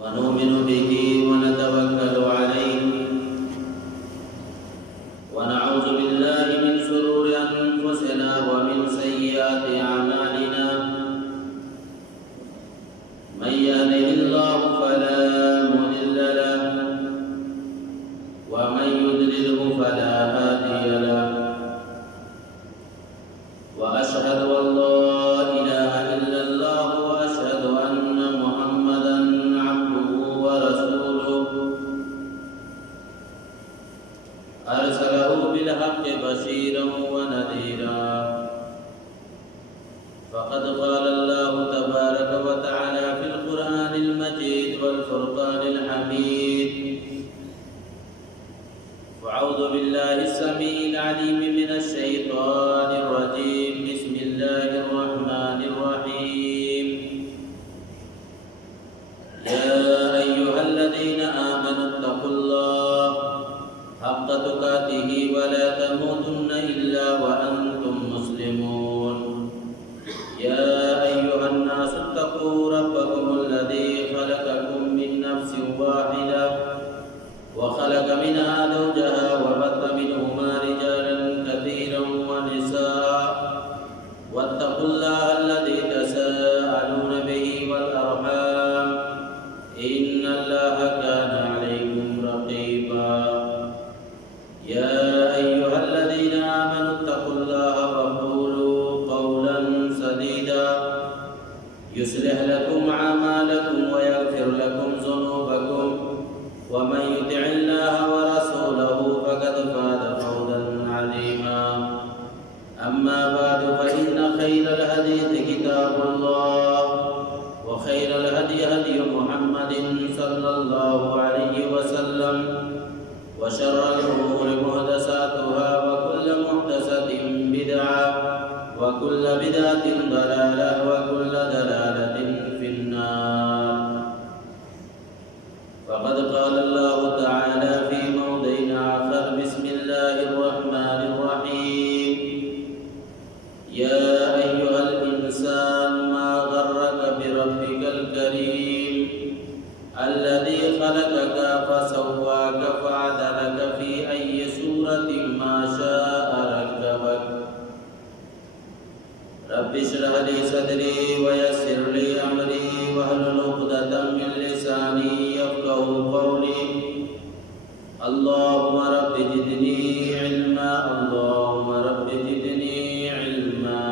ونؤمن به ونتوكل عليه ونعوذ بالله من شرور أنفسنا ومن سيئات أعمالنا من يهده الله فلا مضل له ومن يضلله فلا هادي له وأشهد أن لا إله إلا الله وأشهد أن محمدا عبده ورسوله أرسله بالحق بشيرا ونذيرا فقد قال الله تبارك وتعالى في القرآن المجيد والفرقان الحميد أعوذ بالله السميع العليم من الشيطان الرجيم بسم الله الرحمن الرحيم يا أيها الذين آمنوا اتقوا الله حق تقاته ولا تموتن إلا وأنتم مسلمون يا أيها الناس اتقوا ربكم الذي خلقكم من نفس واحدة وخلق منها زوجها وبث منهما رجالا كثيرا ونساء واتقوا الله الذي تساءلون به والأرحام إن الله كان عليكم رقيبا يا أيها الذين آمنوا اتقوا الله وقولوا قولا سديدا يصلح لكم أعمالكم ويغفر لكم ذنوبكم ومن يطع الله ورسوله فقد فاز فوزا عظيما أما بعد فإن خير الحديث كتاب الله وخير الهدي هدي محمد صلى الله عليه وسلم وشر الأمور محدثاتها وكل محدثة بدعة وكل بدعة ضلالة وكل ضلالة في النار فقد قال الله تعالى في موضع آخر بسم الله الرحمن الرحيم يا أيها الإنسان ما غرك بربك الكريم الذي خلقك فسواك فعدلك في أي سورة ما شاء ركبك رب اشرح لي صدري ويسر لي أمري واحلل عقدة من لساني يفقهوا قولي اللهم رب زدني علما اللهم رب زدني علما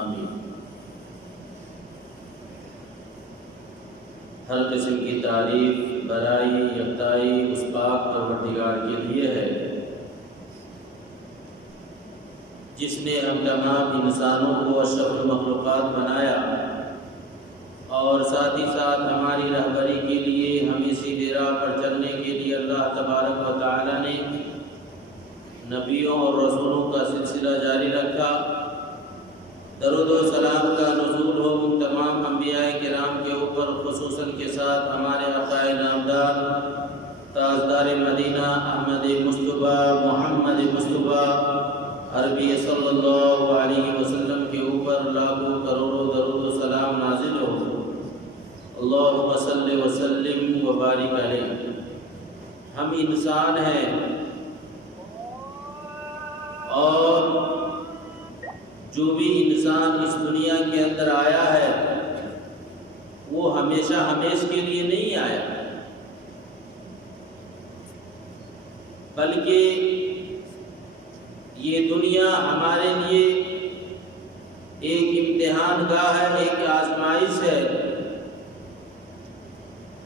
آمین۔ ہر قسم کی تعریف برائی یکتائی اس پاک پروردگار کے لیے ہے جس نے ہم تمام انسانوں کو اشرف المخلوقات بنایا اور ساتھ ہی ساتھ ہماری رہبری کے لیے ہمیں سیدھے راہ پر چلنے کے لیے اللہ تبارک و تعالی نے نبیوں اور رسولوں کا سلسلہ جاری رکھا۔ درود و سلام کا نزول ہو ان تمام انبیاء کرام کے اوپر، خصوصاً کے ساتھ ہمارے آقا نامدار تاجدار مدینہ احمد مصطفیٰ محمد مصطفیٰ عربی صلی اللہ علیہ وسلم کے اوپر لاکھوں کروڑوں درود و سلام نازل ہو۔ اللہم صلی وسلم وبارک علیہ۔ ہم انسان ہیں اور جو بھی انسان اس دنیا کے اندر آیا ہے وہ ہمیشہ ہمیش کے لیے نہیں آیا، بلکہ یہ دنیا ہمارے لیے ایک امتحان گاہ ہے، ایک آزمائش ہے۔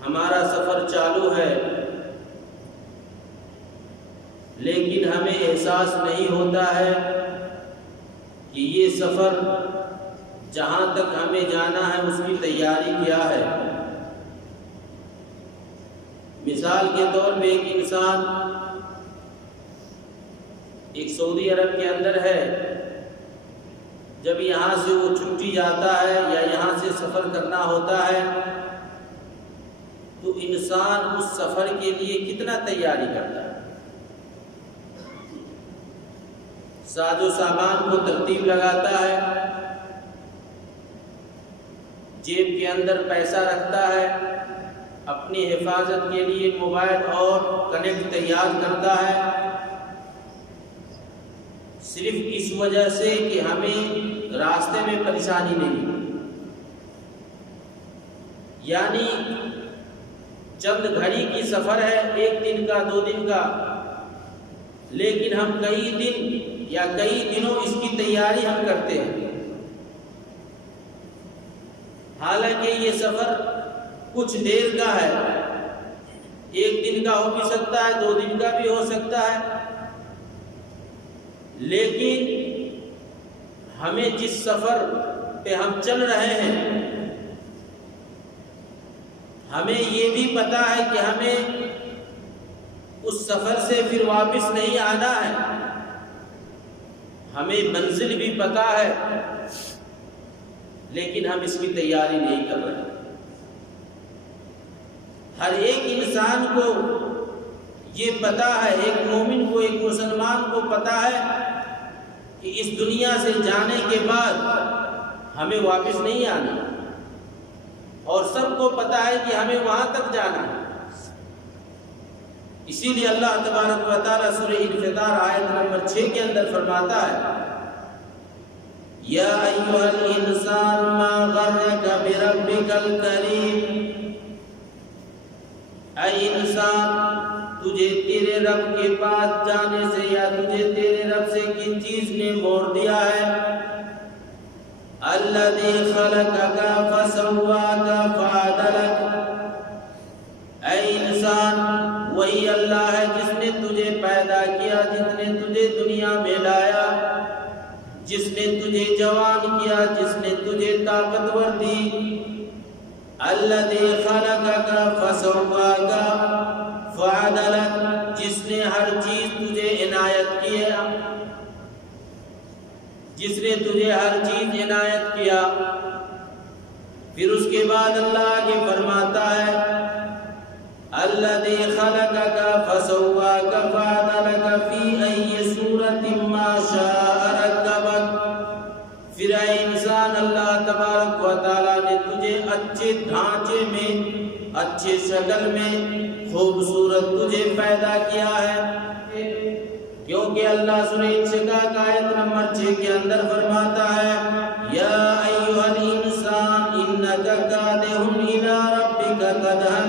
ہمارا سفر چالو ہے لیکن ہمیں احساس نہیں ہوتا ہے کہ یہ سفر جہاں تک ہمیں جانا ہے اس کی تیاری کیا ہے۔ مثال کے طور پہ ایک انسان ایک سعودی عرب کے اندر ہے، جب یہاں سے وہ چھٹی جاتا ہے یا یہاں سے سفر کرنا ہوتا ہے تو انسان اس سفر کے لیے کتنا تیاری کرتا ہے، ساز و سامان کو ترتیب لگاتا ہے، جیب کے اندر پیسہ رکھتا ہے، اپنی حفاظت کے لیے موبائل اور کنیکٹ تیار کرتا ہے، صرف اس وجہ سے کہ ہمیں راستے میں پریشانی نہیں، یعنی چند گھڑی کی سفر ہے، 1 دن کا 2 دن کا، لیکن ہم کئی دن یا کئی دنوں اس کی تیاری ہم کرتے ہیں، حالانکہ یہ سفر کچھ دیر کا ہے، 1 دن کا ہو بھی سکتا ہے، 2 دن کا بھی ہو سکتا ہے، لیکن ہمیں جس سفر پہ ہم چل رہے ہیں ہمیں یہ بھی پتا ہے کہ ہمیں اس سفر سے پھر واپس نہیں آنا ہے، ہمیں منزل بھی پتا ہے، لیکن ہم اس کی تیاری نہیں کر رہے۔ ہر ایک انسان کو یہ پتا ہے، ایک مومن کو، ایک مسلمان کو پتا ہے کہ اس دنیا سے جانے کے بعد ہمیں واپس نہیں آنا، اور سب کو پتا ہے کہ ہمیں وہاں تک جانا ہے۔ اسی لیے اللہ تبارک و تعالیٰ سورہ انفطار آیت نمبر 6 کے اندر فرماتا ہے، یا ایھا الانسان ما غرک بربک الکریم، اے انسان تجھے تیرے رب کے پاس جانے سے یا تجھے تیرے رب سے کن چیز نے موڑ دیا ہے؟ الذی خلقک فسواک فعدلک، اے انسان وہی اللہ ہے جس نے تجھے پیدا کیا، جس نے تجھے دنیا میں لایا، جس نے تجھے جوان کیا، جس نے تجھے طاقتور دی۔ الذی خلقک فسواک فعدلک، جس نے ہر چیز تجھے عنایت کی ہے، جس نے تجھے ہر چیز عنایت کیا۔ پھر اس کے بعد اللہ آگے فرماتا ہے، الذی خلقک فسواک فعدلک فی ای صورت ما شاء رکبک، پھر اے انسان اللہ تبارک و تعالیٰ نے تجھے اچھے ڈھانچے میں، اچھے شکل میں، خوبصورت تجھے پیدا کیا ہے، کیونکہ اللہ سورہ انشقاق آیت نمبر 6 کے اندر فرماتا ہے، یا ایھا الانسان انک کادح الی ربک کدحا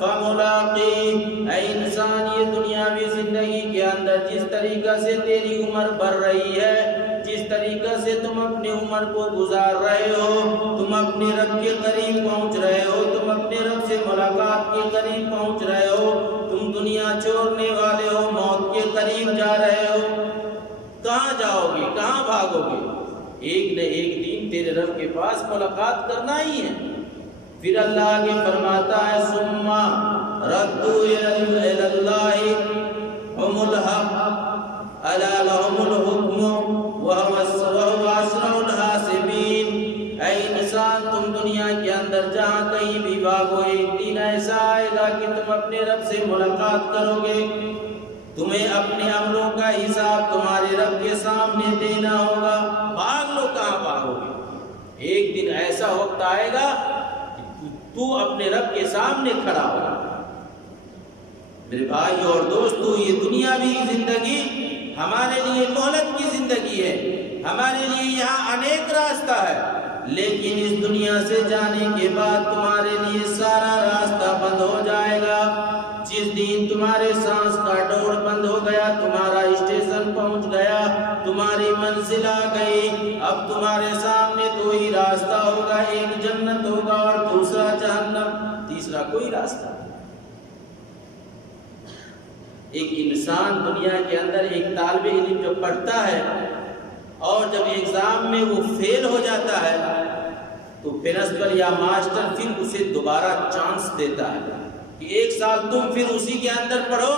فملاقیہ، اے انسان یہ دنیاوی زندگی کے اندر جس طریقہ سے تیری عمر بڑھ رہی ہے، جس طریقہ سے تم اپنی عمر کو گزار رہے ہو، تم اپنے رب کے قریب پہنچ رہے ہو، تم اپنے رب سے ملاقات کے قریب پہنچ رہے ہو، تم دنیا چھوڑنے والے ہو، موت کے قریب جا رہے ہو، کہاں جاؤ گے، کہاں بھاگو گے؟ ایک نہ ایک دن تیرے رب کے پاس ملاقات کرنا ہی ہے۔ پھر اللہ آگے فرماتا ہے، ثم ردوا الی اللہ هم الحق الا لهم الحکم وهو اسرع الحاسبین، اے انسان تم دنیا کے اندر جہاں کہیں بھی بھاگو، ایک دن ایسا آئے گا کہ تم اپنے رب سے ملاقات کرو گے، تمہیں اپنے عملوں کا حساب تمہارے رب کے سامنے دینا ہوگا۔ بھاگ لو، کہاں بھاگو گے؟ ایک دن ایسا وقت آئے گا کہ تو اپنے رب کے سامنے کھڑا ہوگا۔ میرے بھائی اور دوستو، یہ دنیاوی زندگی ہمارے لیے مہلت کی زندگی ہے، ہمارے لیے یہاں انیک راستہ ہے، لیکن اس دنیا سے جانے کے بعد تمہارے لیے سارا راستہ بند ہو جائے گا۔ جس دن تمہارے سانس کا ڈور بند ہو گیا، تمہارا اسٹیشن پہنچ گیا، تمہاری منزل آ گئی، اب تمہارے سامنے دو ہی راستہ ہوگا، ایک جنت ہوگا اور دوسرا جہنم، تیسرا کوئی راستہ۔ ایک انسان دنیا کے اندر ایک طالب علم جو پڑھتا ہے اور جب ایگزام میں وہ فیل ہو جاتا ہے تو پرنسپل یا ماسٹر پھر اسے دوبارہ چانس دیتا ہے کہ 1 سال تم پھر اسی کے اندر پڑھو،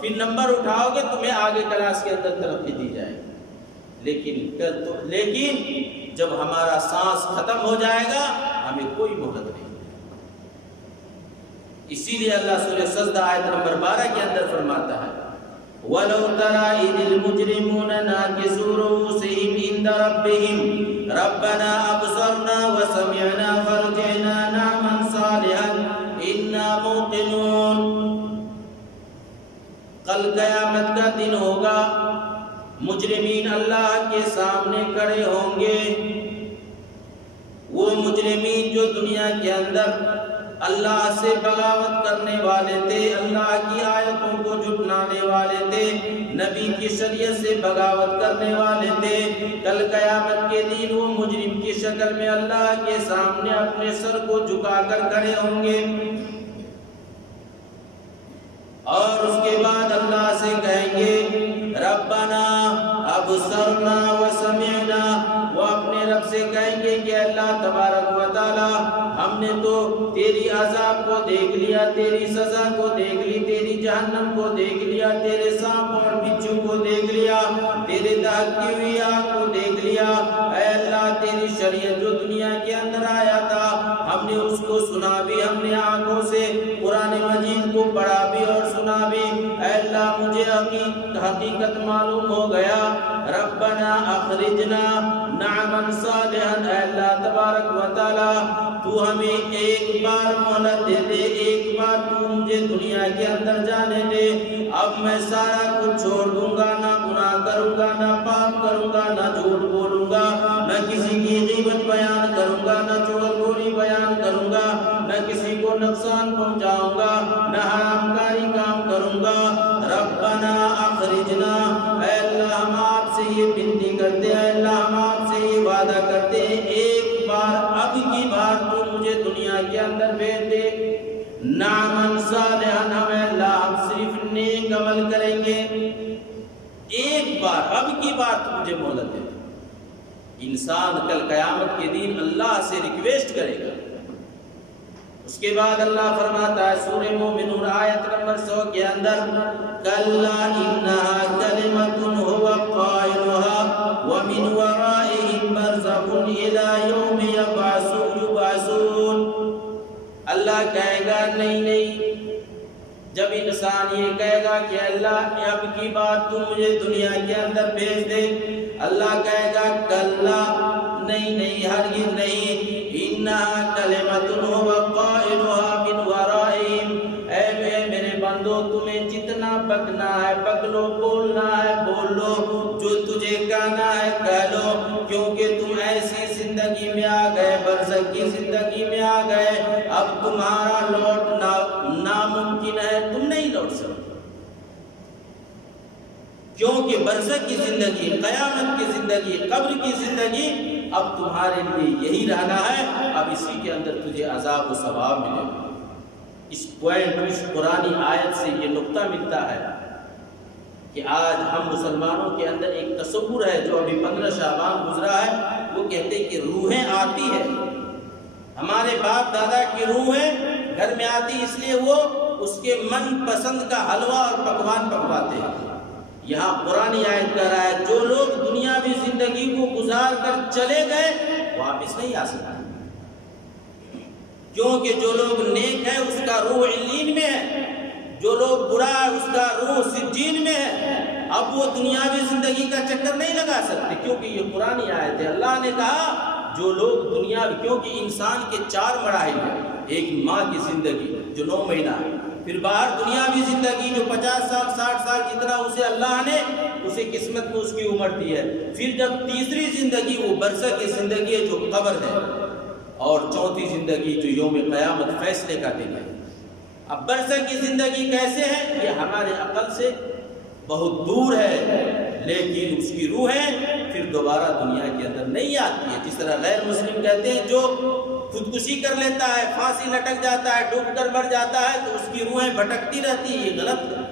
پھر نمبر اٹھاؤ گے، تمہیں آگے کلاس کے اندر ترقی دی جائے گی۔ لیکن جب ہمارا سانس ختم ہو جائے گا ہمیں کوئی مہلت نہیں۔ اسی لیے اللہ سورہ سجدہ آیت نمبر 12 کے اندر فرماتا ہے، وَلَوْ تَرَىٰ إِذِ الْمُجْرِمُونَ نَاكِسُو رُءُوسِهِمْ عِندَ رَبِّهِمْ رَبَّنَا أَبْصَرْنَا وَسَمِعْنَا فَارْجِعْنَا نَعْمَلْ صَالِحًا إِنَّا کل قیامت کا دن ہوگا، مجرمین اللہ کے سامنے کھڑے ہوں گے۔ وہ مجرمین جو دنیا کے اندر اللہ سے بغاوت کرنے والے تھے، اللہ کی آیتوں کو جھٹلانے والے تھے، نبی کی شریعت سے بغاوت کرنے والے تھے، کل قیامت کے دن وہ مجرم کی شکل میں اللہ کے سامنے اپنے سر کو جھکا کر کھڑے ہوں گے، اور اس کے بعد اللہ سے کہیں گے ربنا ابصرنا وسمعنا۔ وہ اپنے رب سے کہیں گے کہ اللہ تبارک و تعالی ہم نے تو تیری عذاب کو دیکھ لیا، تیری سزا کو دیکھ لی، تیری جہنم کو دیکھ لیا، تیرے سانپ اور بچھو کو دیکھ لیا، تیرے دہتی ہوئی آگ کو دیکھ لیا۔ اے اللہ تیری شریعت جو دنیا کے اندر آیا تھا ہم نے اس کو سنا بھی، ہم نے آنکھوں سے قرآن مجید کو پڑھا بھی اور سنا بھی۔ اے اللہ مجھے حقیقت معلوم ہو گیا، ربنا اخرجنا نعمل صالحا۔ اے اللہ تبارک و تعالی تو ہمیں ایک بار مہلت دے دے، ایک بار تو مجھے دنیا کے اندر جانے دے، اب میں سارا کچھ چھوڑ دوں گا، نہ گناہ کروں گا، نہ پاپ کروں گا، نہ جھوٹ بولوں گا، نہ کسی کی غیبت بیان کروں گا، نہ چغل خوری بیان کروں گا، نہ کسی کو نقصان پہنچاؤں گا، نہ حرام کاری کام کروں گا۔ ربنا اخرجنا۔ اے اللہ ہم آپ سے یہ بنتی کرتے ہیں، اے اللہ ہم آپ سے یہ وعدہ کرتے ہیں، ایک بار اب کی بار تو مجھے دنیا کے اندر بھیج دے، نعمل صالحا، ہم اللہ ہم صرف نیک عمل کریں گے، ایک بار اب کی بار تو مجھے مہلت دے۔ انسان کل قیامت کے دن اللہ سے ریکویسٹ کرے گا۔ اس کے بعد اللہ فرماتا ہے سورہ مومنون آیت نمبر 100 کے اندر کلا انها کلمۃ هو قائلها ومن ورائهم برزخ الى يوم یبعثون۔ اللہ کہے گا نہیں، جب انسان یہ کہے گا کہ اللہ اب کی بات تو مجھے دنیا کے اندر بھیج دے، اللہ کہے گا کلا نہیں، ہرگز نہیں، انها کلمۃ هو قائلها من ورائهم۔ اے میرے بندو تمہیں جتنا بکنا ہے بک لو، بولنا ہے بول لو، جو تجھے کہنا ہے کہہ لو، کیونکہ تم ایسی زندگی میں آ گئے، برزخ کی زندگی میں آ گئے، اب تمہارا لوٹنا ناممکن ہے، تم نہیں لوٹ سکتے، کیونکہ برزخ کی زندگی، قیامت کی زندگی، قبر کی زندگی اب تمہارے لیے یہی رہنا ہے، اب اسی کے اندر تجھے عذاب و ثواب ملے گا۔ اس پوائنٹ، اس قرآنی آیت سے یہ نقطہ ملتا ہے کہ آج ہم مسلمانوں کے اندر ایک تصور ہے جو ابھی 15 شعبان گزرا ہے، وہ کہتے ہیں کہ روحیں آتی ہے، ہمارے باپ دادا کی روحیں گھر میں آتی، اس لیے وہ اس کے من پسند کا حلوہ اور پکوان پکواتے ہیں۔ یہاں قرآن آیت کہہ رہا ہے جو لوگ دنیاوی زندگی کو گزار کر چلے گئے واپس نہیں آ سکتے، کیونکہ جو لوگ نیک ہے اس کا روح علین میں ہے، جو لوگ برا ہے اس کا روح سجین میں ہے، اب وہ دنیاوی زندگی کا چکر نہیں لگا سکتے، کیونکہ یہ قرآن آیت ہے۔ اللہ نے کہا جو لوگ دنیاوی، کیونکہ انسان کے 4 مراحل ہیں، ایک ماں کی زندگی جو 9 مہینہ ہے، پھر باہر دنیاوی زندگی جو 50 سال 60 سال جتنا اسے اللہ نے اسے قسمت میں اس کی عمر دی ہے، پھر جب تیسری زندگی وہ برزخ کی زندگی ہے جو قبر ہے، اور چوتھی زندگی جو یوم قیامت فیصلے کا دن ہے۔ اب برزخ کی زندگی کیسے ہے یہ ہمارے عقل سے بہت دور ہے، لیکن اس کی روحیں پھر دوبارہ دنیا کے اندر نہیں آتی ہے، جس طرح غیر مسلم کہتے ہیں جو خودکشی کر لیتا ہے، پھانسی لٹک جاتا ہے، ڈوب کر مر جاتا ہے تو اس کی روحیں بھٹکتی رہتی ہے، یہ غلط ہے،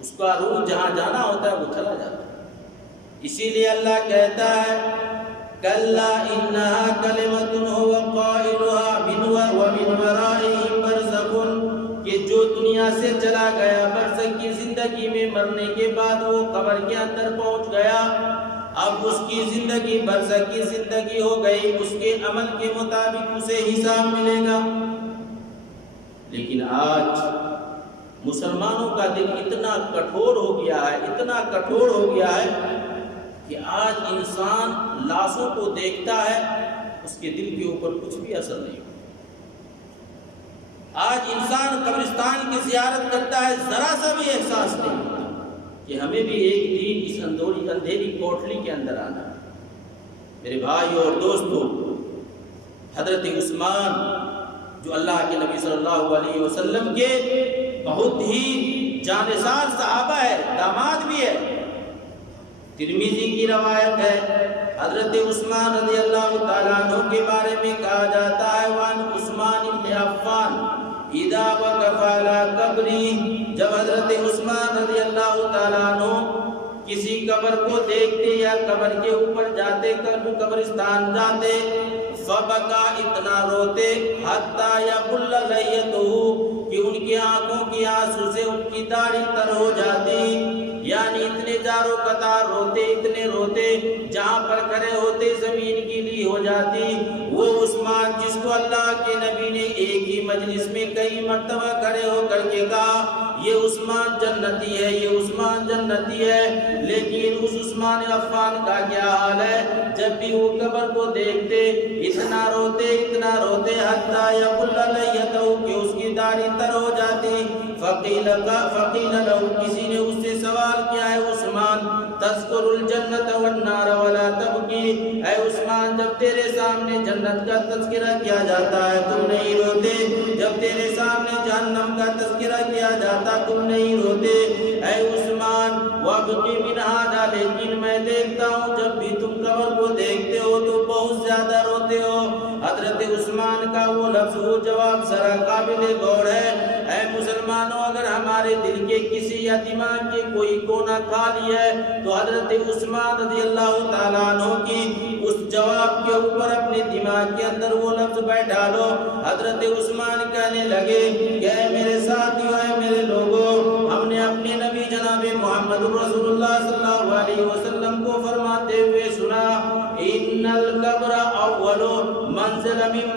اس کا روح جہاں جانا ہوتا ہے وہ چلا جاتا ہے۔ اسی لیے اللہ کہتا ہے کلا انہا کلمۃ هو قائلها ومن ورائهم برزخ، کہ جو دنیا سے چلا گیا برزخ کی زندگی میں مرنے کے بعد وہ قبر کے اندر پہنچ گیا، اب اس کی زندگی برزخ کی زندگی ہو گئی، اس کے عمل کے مطابق اسے حساب ملے گا۔ لیکن آج مسلمانوں کا دل اتنا کٹھور ہو گیا ہے، اتنا کٹھور ہو گیا ہے کہ آج انسان لاشوں کو دیکھتا ہے، اس کے دل کے اوپر کچھ بھی اثر نہیں ہوتا۔ آج انسان قبرستان کی زیارت کرتا ہے، ذرا سا بھی احساس نہیں کہ ہمیں بھی ایک دن اس اندھیری کوٹلی کے اندر آنا ہے۔ میرے بھائیو اور دوستو، حضرت عثمان جو اللہ کے نبی صلی اللہ علیہ وسلم کے بہت ہی جانثار صحابہ ہے، داماد بھی ہے۔ ترمذی کی روایت ہے، حضرت عثمان رضی اللہ تعالیٰ عنہ کے بارے میں کہا جاتا ہے، وان عثمان بن عفان اذا وقف علی قبری، جب حضرت عثمان رضی اللہ تعالیٰ عنہ کسی قبر کو دیکھتے یا قبر کے اوپر جاتے، قبرستان جاتے، فبکا، اتنا روتے، حتی یبل لیتہ، کہ ان کی آنکھوں کی آنسو سے ان کی داڑھی تر ہو جاتی، یعنی اتنے جارو قطار روتے، اتنے روتے، جہاں پر کھڑے ہوتے زمین گیلی ہو جاتی۔ وہ عثمان جس کو اللہ کے نبی نے ایک ہی مجلس میں کئی مرتبہ کھڑے ہو کر کے کہا یہ عثمان جنتی ہے، یہ عثمان جنتی ہے، لیکن اس عثمان عفان کا کیا حال ہے؟ جب بھی وہ قبر کو دیکھتے اتنا روتے حتی یبل لیتہ، کہ اس کی داڑھی تر ہو جاتی۔ فقیل لہ، کسی نے اس سے سوال کیا ہے عثمان تذکر الجنت والنار ولا تبکی، اے عثمان جب تیرے سامنے جنت کا تذکرہ کیا جاتا ہے تم نہیں روتے، جب تیرے سامنے جہنم کا تذکرہ کیا جاتا تم نہیں روتے، اے عثمان وابقی من ھذا، لیکن میں دیکھتا ہوں جب بھی تم قبر کو دیکھتے ہو تو بہت زیادہ روتے ہو۔ حضرت عثمان کا وہ لفظ، وہ جواب ذرا قابل غور ہے۔ اے مسلمانوں، اگر ہمارے دل کے کسی یا دماغ کے کوئی کونا خالی ہے تو حضرت عثمان رضی اللہ تعالیٰ عنہ کی اس جواب کے اوپر اپنے دماغ کے اندر وہ لفظ بیٹھا لو۔ حضرت عثمان کہنے لگے کہ اے میرے ساتھیو، اے میرے لوگوں، ہم نے اپنے نبی جناب محمد رسول اللہ صلی اللہ علیہ وسلم کو فرماتے ہوئے سنا، ان القبر اول منزل من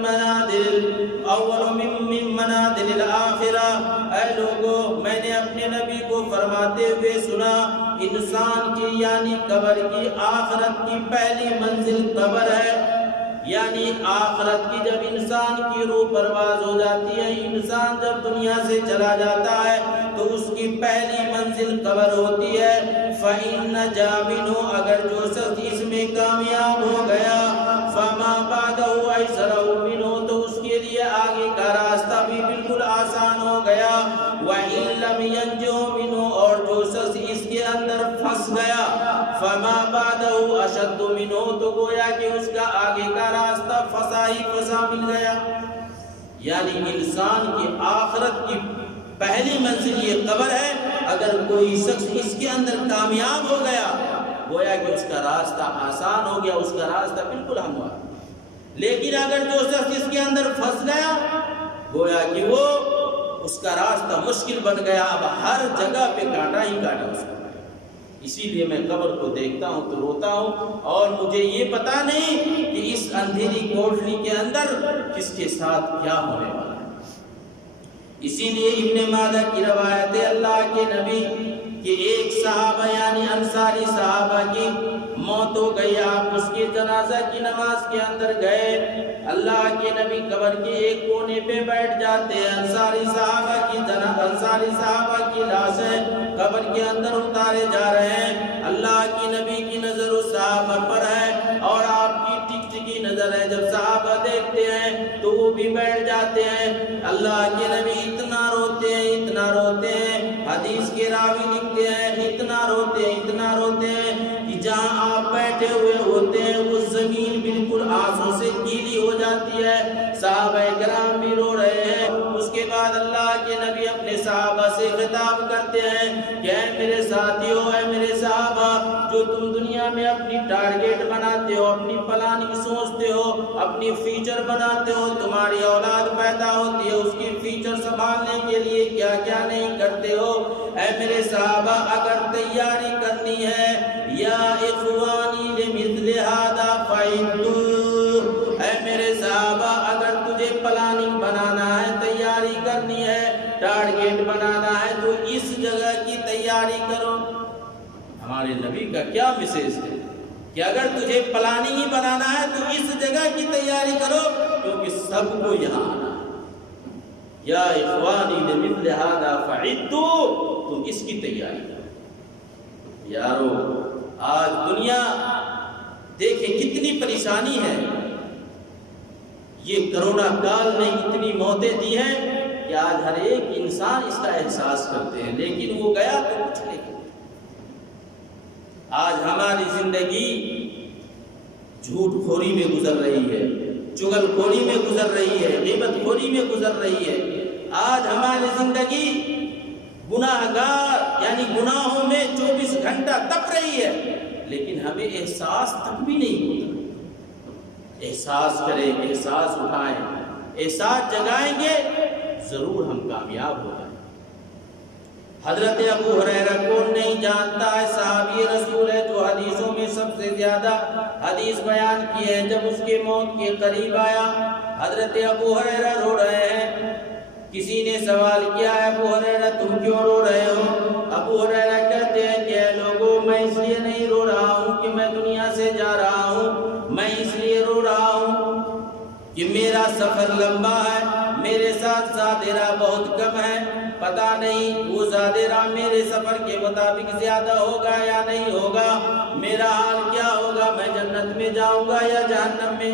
منازل الآخرہ۔ اے لوگوں، میں نے اپنے نبی کو فرماتے ہوئے سنا، انسان کی یعنی قبر کی آخرت کی پہلی منزل قبر ہے، یعنی آخرت کی جب انسان کی روح پرواز ہو جاتی ہے، انسان جب دنیا سے چلا جاتا ہے تو اس کی پہلی منزل قبر ہوتی ہے۔ فَإِنَّ جَامِنُ، اگر جو شخص اس میں کامیاب ہو گیا، فَمَا بَعْدَهُ أَيْسَرُ مِنْهُ، تو اس کے لیے آگے کا راستہ بھی بالکل آسان ہو گیا۔ وَإِن لَّمْ يَنْجُ مِنْهُ، اور جو شخص اس کے اندر پھنس گیا، فَمَا بَعْدَهُ أَشَدُّ مِنْهُ، تو گویا کہ اس کا آگے کا راستہ پھنسا ہی پھنسا مل گیا۔ یعنی انسان کی آخرت کی پہلی منزل یہ قبر ہے، اگر کوئی شخص اس کے اندر کامیاب ہو گیا گویا کہ اس کا راستہ آسان ہو گیا، اس کا راستہ بالکل ہموار۔ لیکن اگر جو شخص اس کے اندر پھنس گیا گویا کہ وہ اس کا راستہ مشکل بن گیا، اب ہر جگہ پہ کانٹا ہی کانٹا اس کو۔ اسی لیے میں قبر کو دیکھتا ہوں تو روتا ہوں، اور مجھے یہ پتا نہیں کہ اس اندھیری کوٹلی کے اندر کس کے ساتھ کیا ہونے والا ہے۔ اسی لیے ابن ماجہ کی روایت ہے، اللہ کے نبی کہ ایک صحابہ یعنی انصاری صحابہ کی موت ہو گئی، آپ اس کے جنازہ کی نماز کے اندر گئے، اللہ کے نبی قبر کے ایک کونے پہ بیٹھ جاتے ہیں، انصاری صحابہ کی لاشیں قبر کے اندر اتارے جا رہے ہیں، اللہ کی نبی کی نظر اس صحابہ پر ہے اور آپ کی ٹک ٹکی نظر ہے، جب صحابہ دیکھتے ہیں تو وہ بھی بیٹھ جاتے ہیں، اللہ کے نبی اتنا روتے ہیں، حدیث کے راوی لکھتے ہیں اتنا روتے ہیں کہ جہاں آپ بیٹھے ہوئے ہوتے ہیں وہ زمین بالکل آنسوں سے گیلی ہو جاتی ہے، صحابہ کرام بھی رو رہے ہیں۔ اس کے بعد اللہ کے نبی اپنے صحابہ سے خطاب کرتے ہیں کہ اے میرے ساتھیو، اے میرے صحابہ، جو تم دنیا میں اپنی ٹارگیٹ بناتے ہو، اپنی پلاننگ سوچتے ہو، اپنی فیوچر بناتے ہو، تمہاری اولاد پیدا ہوتی ہے اس کی فیوچر سنبھالنے کے لیے کیا کیا نہیں کرتے ہو، اے میرے صحابہ اگر تیاری کرنی ہے یا اخوانی لمثل ھذا فاعدوا، اے میرے صحابہ اگر تجھے پلاننگ بنانا ہے، تیاری کرنی ہے، ٹارگیٹ بنانا ہے تو اس جگہ کی تیاری کرو۔ ہمارے نبی کا کیا میسج ہے کہ اگر تجھے پلاننگ ہی بنانا ہے تو اس جگہ کی تیاری کرو، کیونکہ سب کو یہاں آنا ہے۔ یا اخوانی لمثل ھذا فعدوا، تم اس کی تیاری کرو۔ یارو آج دنیا دیکھیں کتنی پریشانی ہے، یہ کرونا کال نے اتنی موتیں دی ہیں کہ آج ہر ایک انسان اس کا احساس کرتے ہیں، لیکن وہ گیا تو کچھ نہیں۔ آج ہماری زندگی جھوٹ خوری میں گزر رہی ہے، چغل خوری میں گزر رہی ہے، غیبت خوری میں گزر رہی ہے۔ آج ہماری زندگی گناہگار یعنی گناہوں میں 24 گھنٹہ تپ رہی ہے، لیکن ہمیں احساس تک بھی نہیں ہوتا۔ احساس کریں، احساس اٹھائیں، احساس جگائیں گے ضرور ہم کامیاب ہو جائیں۔ حضرت ابو ہریرہ کون نہیں جانتا ہے، صحابی رسول ہے جو حدیثوں میں سب سے زیادہ حدیث بیان کی ہے۔ جب اس کے موت کے قریب آیا، حضرت ابو ہریرہ رو رہے ہیں۔ کسی نے سوال کیا، ابو ہریرہ تم کیوں رو رہے ہو؟ ابو ہریرہ کہتے ہیں کہ اے لوگوں، میں اس لیے نہیں رو رہا ہوں کہ میں دنیا سے جا رہا ہوں، میں اس لیے رو رہا ہوں کہ میرا سفر لمبا ہے، میرے ساتھ زادیرہ بہت کم ہے، پتہ نہیں وہ زادیرہ میرے سفر کے مطابق زیادہ ہوگا یا نہیں ہوگا، میرا حال کیا ہوگا، میں جنت میں جاؤں گا یا جہنم میں۔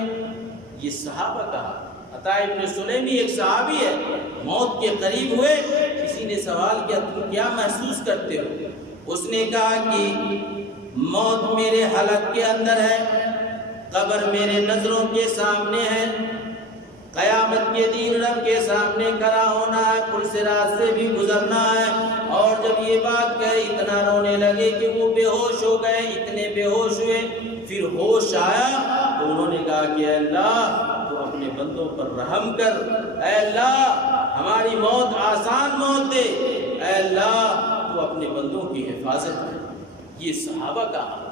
یہ صحابہ کہا، عطا ابن سلیمی ایک صحابی ہے، موت کے قریب ہوئے، کسی نے سوال کیا تم کیا محسوس کرتے ہو؟ اس نے کہا کہ موت میرے حلق کے اندر ہے، قبر میرے نظروں کے سامنے ہے، قیامت کے دن رب کے سامنے کھڑا ہونا ہے، پل صراط سے بھی گزرنا ہے۔ اور جب یہ بات کہی اتنا رونے لگے کہ وہ بے ہوش ہو گئے، اتنے بے ہوش ہوئے، پھر ہوش آیا تو انہوں نے کہا کہ اے اللہ تو اپنے بندوں پر رحم کر، اے اللہ ہماری موت آسان موت دے، اے اللہ تو اپنے بندوں کی حفاظت کر۔ یہ صحابہ کا حال۔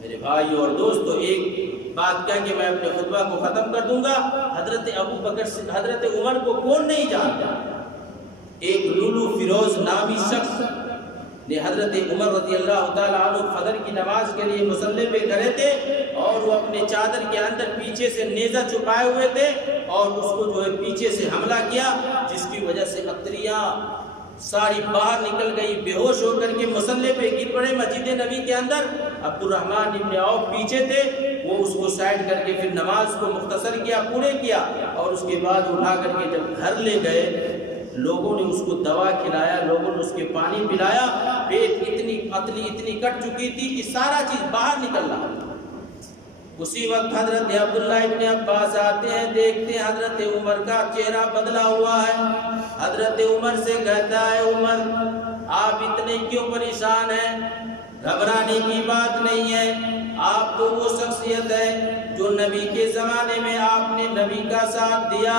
میرے بھائی اور دوستو، ایک بات کہہ کے میں اپنے خطبہ کو ختم کر دوں گا۔ حضرت ابو بکر سے حضرت عمر کو کون نہیں جانتا؟ ایک لولو فیروز نامی شخص نے حضرت عمر رضی اللہ تعالیٰ عنہ فجر کی نماز کے لیے مصلی پہ کھڑے تھے، اور وہ اپنے چادر کے اندر پیچھے سے نیزہ چھپائے ہوئے تھے، اور اس کو جو ہے پیچھے سے حملہ کیا، جس کی وجہ سے قطریاں ساری باہر نکل گئی، بے ہوش ہو کر کے مصلی پہ گر پڑے مسجد نبی کے اندر۔ عبد الرحمن ابن عوف پیچھے تھے، وہ اس کو سائڈ کر کے پھر نماز کو مختصر کیا، پورے کیا، اور اس کے بعد اٹھا کر کے جب گھر لے گئے، لوگوں نے اس کو دوا کھلایا، لوگوں نے اس کے پانی پلایا، پیٹ اتنی پتلی اتنی کٹ چکی تھی کہ سارا چیز باہر نکل رہا تھا۔ اسی وقت حضرت عبداللہ ابن عباس آتے ہیں، دیکھتے ہیں حضرت عمر کا چہرہ بدلا ہوا ہے۔ حضرت عمر سے کہتا ہے، عمر آپ اتنے کیوں پریشان ہیں؟ گھبرانے کی بات نہیں ہے، آپ تو وہ شخصیت ہے جو نبی کے زمانے میں آپ نے نبی کا ساتھ دیا،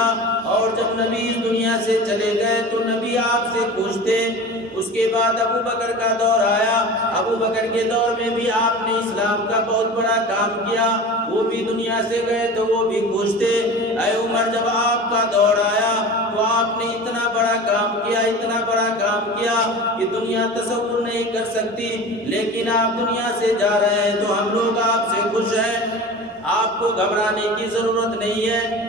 اور جب نبی اس دنیا سے چلے گئے تو نبی آپ سے خوش تھے۔ اس کے بعد ابو بکر کا دور آیا، ابو بکر کے دور میں بھی آپ نے اسلام کا بہت بڑا کام کیا، وہ بھی دنیا سے گئے تو وہ بھی خوش تھے۔ اے عمر، جب آپ کا دور آیا تو آپ نے اتنا بڑا کام کیا، اتنا بڑا کام کیا کہ دنیا تصور نہیں کر سکتی، لیکن آپ دنیا سے جا رہے ہیں تو ہم لوگ آپ سے خوش ہیں، آپ کو گھبرانے کی ضرورت نہیں ہے۔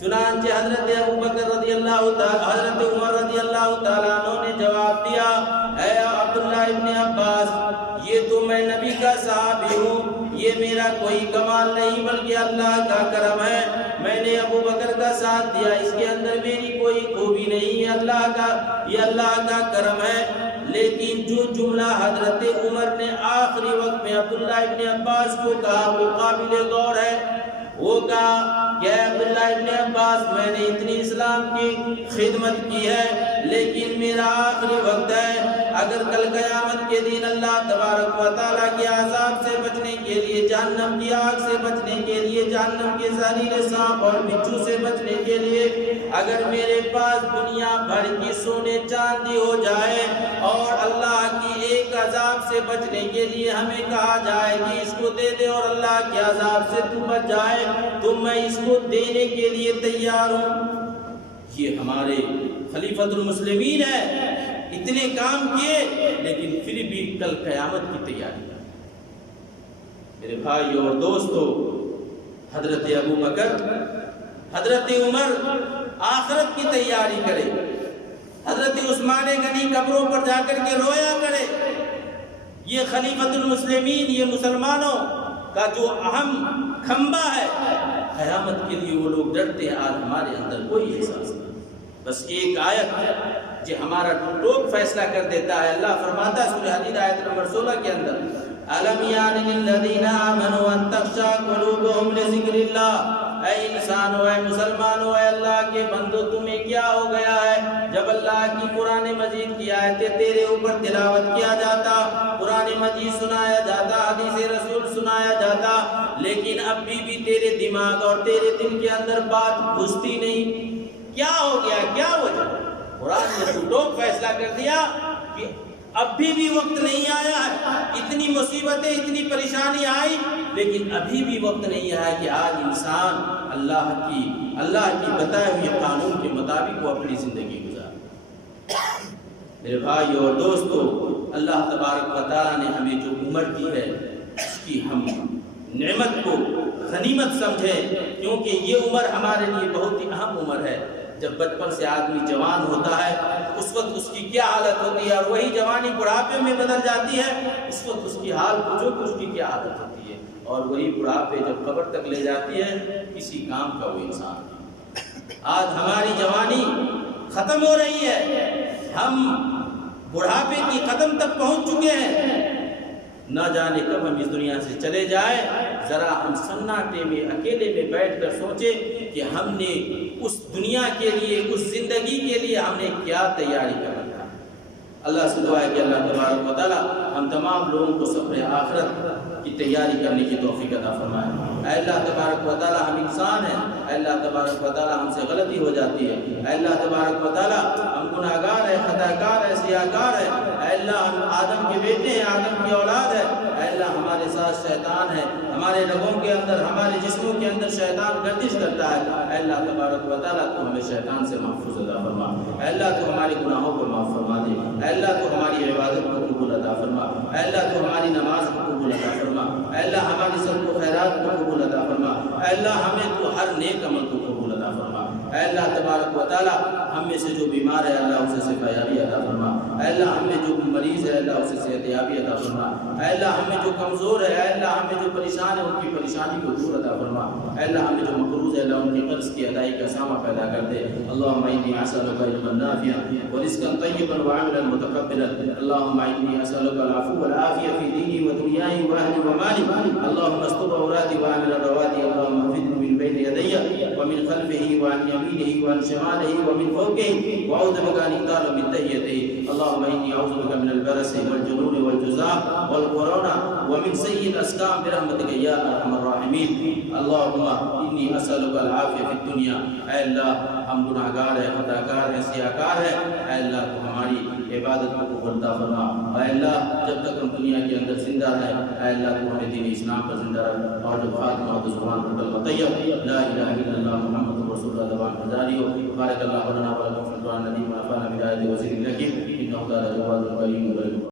چنانچہ حضرت ابو بکر رضی اللہ تعالیٰ حضرت عمر رضی اللہ تعالیٰ عنہ نے جواب دیا، اے عبداللہ ابن عباس، یہ تو میں نبی کا صحابی ہوں، یہ میرا کوئی کمال نہیں بلکہ اللہ کا کرم ہے، میں نے ابو بکر کا ساتھ دیا، اس کے اندر میری کوئی خوبی نہیں ہے، یہ اللہ کا کرم ہے۔ لیکن جو جملہ حضرت عمر نے آخری وقت میں عبداللہ ابن عباس کو کہا وہ قابل غور ہے۔ وہ کہا کہ عبداللہ ابن عباس، میں نے اتنی اسلام کی خدمت کی ہے، لیکن میرا آخری وقت ہے، اگر کل قیامت کے دن اللہ تبارک و تعالیٰ کے عذاب سے بچنے کے لیے، جہنم کی آگ سے بچنے کے لیے، جہنم کے زہریلے سانپ اور بچھو سے بچنے کے لیے اگر میرے پاس دنیا بھر کی سونے چاندی ہو جائے، اور اللہ کی ایک عذاب سے بچنے کے لیے ہمیں کہا جائے کہ اس کو دے دے اور اللہ کے عذاب سے تو بچ جائے، تو میں اس کو دینے کے لیے تیار ہوں۔ یہ ہمارے خلیفۃ المسلمین ہے، اتنے کام کیے لیکن پھر بھی کل قیامت کی تیاری۔ میرے بھائی اور دوستو، حضرت ابو بکر، حضرت عمر آخرت کی تیاری کرے۔ حضرت عثمان غنی قبروں پر جا کر کے رویا کرے۔ یہ خلیفۃ المسلمین، یہ مسلمانوں کا جو اہم کھمبا ہے، قیامت کے لیے وہ لوگ ڈرتے ہیں۔ آج ہمارے اندر کوئی احساس نہیں، بس ایک آیت جو ہمارا ٹوک فیصلہ کر دیتا ہے۔ اللہ فرماتا ہے سورہ حدید آیت نمبر 16 کے اندر، أَلَمْ يَعْنِ لِلَّذِينَ آمَنُوا أَن تَخْشَعَ قُلُوبُهُمْ لِذِكْرِ اللَّهِ۔ اے انسانو، اے مسلمانو، اے اللہ کے بندو، تمہیں کیا ہو گیا ہے؟ جب اللہ کی قرآن مجید کی آیتیں تیرے اوپر تلاوت کیا جاتا، قرآن مجید سنایا جاتا، حدیث رسول سنایا جاتا، لیکن اب بھی تیرے دماغ اور تیرے دل کے اندر بات گھستی نہیں۔ کیا ہو گیا؟ کیا وجہ؟ قرآن نے تو ٹوک فیصلہ کر دیا کہ اب بھی وقت نہیں آیا ہے۔ اتنی مصیبتیں، اتنی پریشانی آئی، لیکن ابھی بھی وقت نہیں آیا کہ آج انسان اللہ کی بتائے ہوئے قانون کے مطابق وہ اپنی زندگی گزارے۔ میرے بھائی اور دوستو، اللہ تبارک و تعالیٰ نے ہمیں جو عمر دی ہے، اس کی ہم نعمت کو غنیمت سمجھیں، کیونکہ یہ عمر ہمارے لیے بہت ہی اہم عمر ہے۔ جب بچپن سے آدمی جوان ہوتا ہے، اس وقت اس کی کیا حالت ہوتی ہے، اور وہی جوانی بڑھاپے میں بدل جاتی ہے، اس وقت اس کی حال پوچھو کہ اس کی کیا حالت ہوتی ہے، اور وہی بڑھاپے جب قبر تک لے جاتی ہے، کسی کام کا وہ انسان نہیں۔ آج ہماری جوانی ختم ہو رہی ہے، ہم بڑھاپے کی قدم تک پہنچ چکے ہیں، نہ جانے کب ہم اس دنیا سے چلے جائیں۔ ذرا ہم سناٹے میں اکیلے میں بیٹھ کر سوچیں کہ ہم نے اس دنیا کے لیے، اس زندگی کے لیے ہم نے کیا تیاری کر رکھا ہے۔ اللہ سے دعا ہے کہ اللہ تبارک و تعالیٰ ہم تمام لوگوں کو صبر آخرت کی تیاری کرنے کی توفیق عطا فرمائے۔ اے اللہ تبارک و تعالیٰ، ہم انسان ہیں، اے اللہ تبارک و تعالیٰ ہم سے غلطی ہو جاتی ہے، اے اللہ تبارک و تعالیٰ ہم گناہ گار ہیں، خطا کار ہیں، سیاہ کار ہیں، اے اللہ ہم آدم کے بیٹے ہیں، آدم کی اولاد ہے، اے اللہ ہمارے ساتھ شیطان ہے، ہمارے رگوں کے اندر، ہمارے جسموں کے اندر شیطان گردش کرتا ہے۔ اے اللہ تبارک و تعالیٰ تو ہمیں شیطان سے محفوظ عطا فرما، اے اللہ تو ہمارے گناہوں کو معاف فرما دے، اے اللہ تو ہماری عبادت کو قبول عطا فرما، اے اللہ تو ہماری نماز کو قبول عطا فرما، اے اللہ ہماری سب کو خیرات کو قبول عطا فرما، اے اللہ ہمیں تو ہر نیک عمل کو قبول عطا فرما، اے اللہ تبارک و تعالیٰ ہم میں سے جو بیمار ہے اللہ اسے شفا یابی عطا فرما، اے اللہ ہم میں جو مریض ہے اللہ اسے صحت یابی عطا فرما، اے اللہ ہم میں جو کمزور ہے، اے اللہ ہم میں جو پریشان ہے ان کی پریشانی کو دور عطا فرما، اے اللہ ہم میں جو مقروض ہے اللہ ان کی قرض کی ادائی کا سامہ پیدا کر دے۔ اللہم انی اسألک علما نافعا ورزقا طیبا وعملا متقبلا، اللہم انی اسألک العفو والعافیہ فی دینی ودنیائی واہلی ومالی، اللہم استر عوراتي واعمل رواتي، اللهم احفظني من بين يدي ومن خلفه وعن يمينه وعن شماله ومن فوقه، واعوذ بك ان اغتال من تحته، اللهم اني اعوذ بك من البرص والجنون والجذام والقرون ومن سيء الاسقام برحمتك يا ارحم الراحمين، اللهم انی اسألک العافیہ فی الدنیا۔ اے اللہ ہم گناہ گار ہیں، خطا کار ہیں، سیاہ کار ہیں، اے اللہ تو ہماری عبادت کو قبول عطا فرما، اے اللہ جب تک ہم دنیا کے اندر زندہ ہیں، اے اللہ تو ہمیں دین اسلام پر زندہ رکھ، اور جو خاتمہ تو زبان پر کلمہ طیب لا الہ الا اللہ محمد رسول اللہ زبان پر جاری ہو۔ بارک اللہ لنا و لکم فی القرآن العظیم ونفعنا بالآیات و ذکر الحکیم، انہ تعالی جواد کریم۔